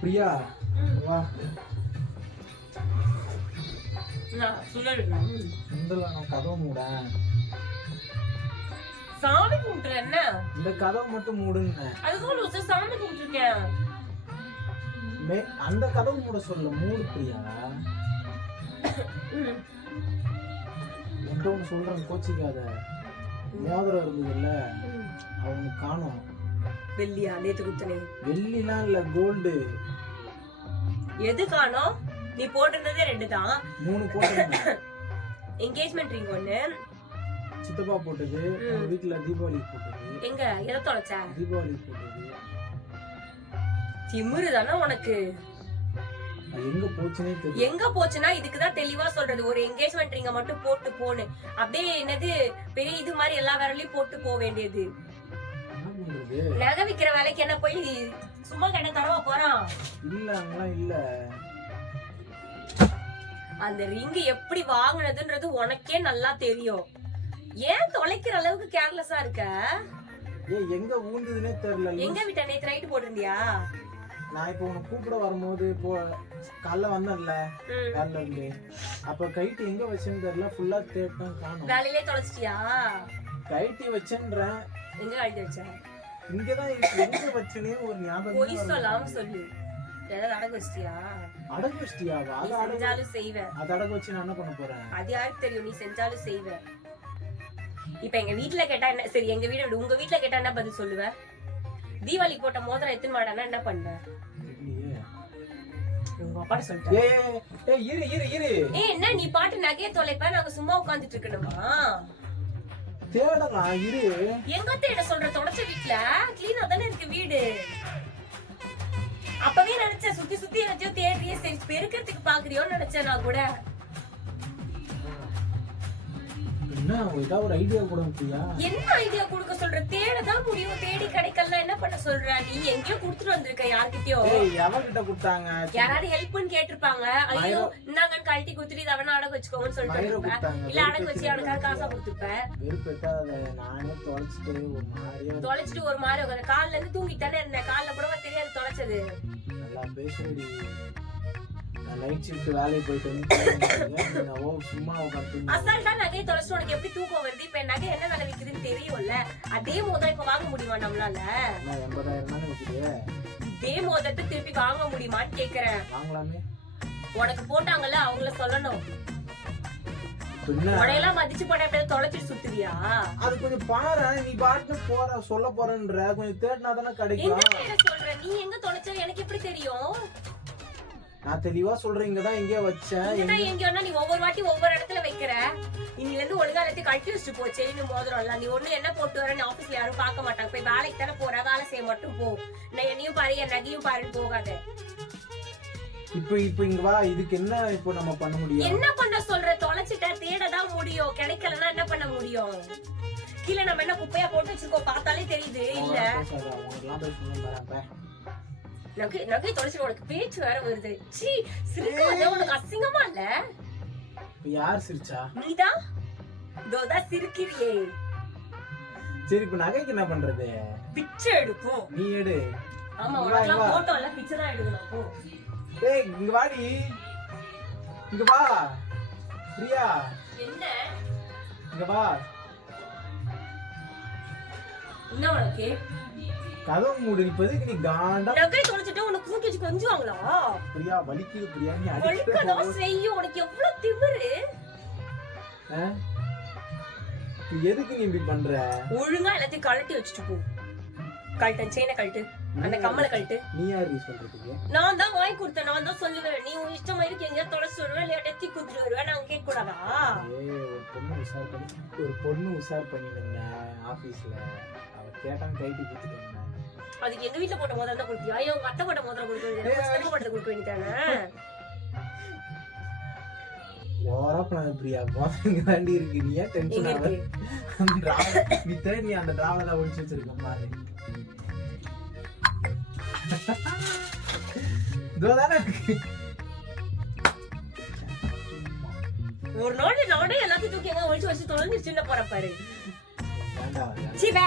பிரியா வா. நான் கதவை மூடேன். சாமி கும்பிட்டு என்ன இந்த கதவை மட்டும் மூடுங்க. அதுதான் சாமி கும்பிட்டுருக்கேன். அந்த கதவு மூட சொல்ல மூடு பிரியா. என்கிட்ட ஒண்ணு சொல்றேன், கோச்சிக்காத. மோதிரம் இருந்ததுல்ல, அவனுக்கு காணும். வெள்ளியா? நேத்து குத்தனே வெள்ளிலாம் இல்ல, கோல்டு. எது காணோம்? நீ போட்டிருந்ததே 2 தான். 3 போட்டேன். என்கேஜ்மெண்ட் ரிங் ஒண்ணு சித்தப்பா போட்டது, வீட்டுல தீபாவளி போட்டது. எங்க எதை தொலைச்ச? தீபாவளி போட்டது. திமிரு தானே உனக்கு. எங்க போச்சுனே தெரியல. எங்க போச்சுன்னா இதுக்குதான் தெளிவா சொல்றது. ஒரு என்கேஜ்மெண்ட் ரிங்க மட்டும் போட்டு போனு. அப்படியே என்னது பெரிய இது மாதிரி எல்லா வேலையும் போட்டு போக வேண்டியது. நகை விக்கிற வேலைக்கு என்ன போய் சும்மா கிட்ட தரவா போறான்? இல்ல அங்கெல்லாம் இல்ல. அந்த ரிங் எப்படி வாங்குனதுன்றது உனக்கே நல்லா தெரியும். ஏன் தொலைக்கிற அளவுக்கு கேர்லெஸ்ஸா இருக்க? எங்க ஊந்துதுன்னே தெரியல. எங்க விட்ட? நேத்து நைட் போட்டிருந்தியா? நான் இப்ப உனக்கு கூப்பிட வரும்போது காலைல வந்தேன்ல, காலைல இருந்து அப்ப கைட்டு எங்க வச்சேன்னு தெரியல. ஃபுல்லா தேட்டம் காணோம். வேலையிலே தொலைச்சிட்டியா? கைட்டி வச்சேன்றேன். எங்க கழட்டி வச்ச? இங்கதான் இருக்கு. எங்க வச்சனே ஒரு ஞாபகம். பொய் சொல்லாம சொல்லு. ஏதாவது அடகு வச்சிட்டியா? அடகு வச்சிட்டியாவா? நீ செஞ்சாலும் செய்வேன். அது அடகு வச்சு நான் என்ன பண்ண போறேன்? அது யாருக்கு தெரியும்? நீ செஞ்சாலும் செய்வேன். இப்ப எங்க வீட்டுல கேட்டா என்ன? சரி, எங்க வீட விடு. உங்க வீட்டுல கேட்டா என்ன பதில் சொல்லுவ? தீபாவளிக்கு போட்ட மோதிரம் எடுத்துன்னு வாடானா என்ன பண்ண? உங்க அப்பா சொல்லிட்டேன். என்ன நீ பாட்டு நகைய தொலைப்ப, நாங்க சும்மா உட்கார்ந்துட்டு இருக்கணுமா? தேடலாம் இரு. எங்க தேட சொல்ற? தொடச்ச வீட்ல கிளீனா தானே இருக்கு வீடு. அப்பவே நினைச்சேன் சுத்தி சுத்தி எங்கேயோ தேடுறியே, சரி பெருக்கிறதுக்கு பாக்குறியோன்னு நினைச்சேன் நான் கூட. என்ன ஏதாவது ஒரு ஐடியா கொடுப்பியா? என்ன ஐடியா கொடுக்க சொல்ற? தேடதான் முடியும். தேடி கிடைக்கல என்ன பண்ண சொல்ற? நீ எங்கேயோ குடுத்துட்டு வந்திருக்க யார்கிட்டயோ. எவகிட்ட கொடுத்தாங்க? யாராவது ஹெல்ப்னு கேட்டிருப்பாங்க. ஐயோ இந்தாங்கன்னு கழட்டி குடுத்துட்டு இதை அவன அடகு வச்சுக்கோங்கன்னு சொல்லிட்டு இல்ல அடகு வச்சு அவனுக்காக காசா கொடுத்துருப்பேன். நானே தொலைச்சிட்டு ஒரு மாதிரி உட்காந்து கால்ல இருந்து தூங்கிட்டானே இருந்தேன். கால்ல கூட தெரியாது தொலைச்சது. நல்லா பேசுறடி. நைட் ஷிஃப்ட் வேலைக்கு போயிட்டு வந்து சும்மா உட்காந்து அசால்ட்டா நகையை தொலைச்சு உனக்கு எப்படி தூக்கம் வருது? இப்ப நகை என்ன விலை விக்குதுன்னு தெரியும்ல. அதே மோதிரம் இப்ப வாங்க முடியுமா நம்மளால? 80,000 தானே விக்குது. இதே மோதிரத்தை திருப்பி வாங்க முடியுமான்னு கேக்குறேன். வாங்கலாமே. உனக்கு போட்டாங்கல்ல அவங்கள சொல்லணும். உடையெல்லாம் மதிச்சு போட எப்படியாவது தொலைச்சிட்டு சுத்துவியா? அது கொஞ்சம் பாரு. நீ பாட்டு போற சொல்ல போறன்ற கொஞ்சம் தேடினா தானே கிடைக்கும். என்ன சொல்ற? நீ எங்க தொலைச்ச எனக்கு எப்படி தெரியும்? நான் தெளிவா சொல்றேன். இங்கதான் எங்கேயோ வச்சேன். எங்கேயோனா நீ ஒவ்வொரு வாட்டி ஒவ்வொரு இடத்துல வைக்கிற. இன்னில இருந்து ஒழுங்கா எல்லாத்தையும் கழட்டி வச்சுட்டு போ. செயின் மோதிரம் எல்லாம் நீ ஒண்ணு என்ன போட்டு வர? நீ ஆபீஸ்ல யாரும் பார்க்க மாட்டாங்க. போய் வேலைக்கு தானே போற, வேலை செய்ய மட்டும் போ. நான் என்னையும் பாரு என் நகையும் பாருன்னு போகாத. இப்ப இங்க வா. இதுக்கு என்ன இப்போ நம்ம பண்ண முடியும்? என்ன பண்ண சொல்ற? தொலைச்சிட்ட தேடதான் முடியும். கிடைக்கலன்னா என்ன பண்ண முடியும்? கீழே நம்ம என்ன குப்பையா போட்டு வச்சிருக்கோம் பார்த்தாலே தெரியுது. இல்ல நகை தொலைச்சு உனக்கு பேச்சு வேற வருது. சீ சிரிக்காத. உனக்கு அசிங்கமா இல்ல? யார் சிரிச்சா? நீதான். தோதா சிரிக்கிறியே. சரி இப்ப நகைக்கு என்ன பண்றது? பிச்சை எடுப்போம். நீ எடு. ஆமா உனக்கு போட்டோ இல்ல, பிச்சை தான் எடுக்கணும். போ. ஏய் இங்க வாடி. இங்க வா. பிரியா என்ன? இங்க வா. என்ன உனக்கு? கதவு மூடு. இப்போதைக்கு நீ காண்டா நகை தொலைச்சிட்டு உனக்கு தூக்கி வச்சு கொஞ்சுவாங்களா? பிரியா வலிக்குது. பிரியா நீ அடிக்கதான் செய்யும். உனக்கு எவ்வளவு திமிரு. எதுக்கு நீ இப்படி பண்ற? ஒழுங்கா எல்லாத்தையும் கழட்டி வச்சுட்டு போ. கழட்டு செயினை கழட்டு, அந்த கம்மலை கழட்டு. நீ யாரு சொல்றதுக்கு? நான் தான் வாங்கி கொடுத்தேன். நான் தான் சொல்லுவேன். நீ உன் இஷ்டம் மாதிரி எங்கேயா தொலைச்சு வருவேன், இல்லையா டெத்தி குடுத்துட்டு வருவேன். நான் கேட்க கூடாதா? ஒரு பொண்ணு உஷார் பண்ணிருந்தேன் ஆபீஸ்ல. அவ கேட்டான் கைட்டு கொடுத்துட்டு வந்தேன். அதுக்கு எங்க வீட்டுல போட்ட மோதிரம் தான் கொடுத்தியா? ஐயோ உங்க அத்தை போட்ட மோதிரம் கொடுக்க வேண்டியது, போட்டது கொடுக்க வேண்டியதானே? ஓரா பண்ண பிரியா. மோதிரம் தாண்டி இருக்கு. நீ ஏன் டென்ஷன் ஆகுற? நீ தேடி நீ அந்த டிராவல தான் ஒழிச்சு வச்சிருக்க பாரு. இதோதானே இருக்கு. ஒரு நாள் நானே எல்லாத்தையும் தூக்கி எங்க ஒழிச்சு வச்சு தொலைஞ்சிருச்சுன்னு போற பாரு. வேண்டாம். சீ வே.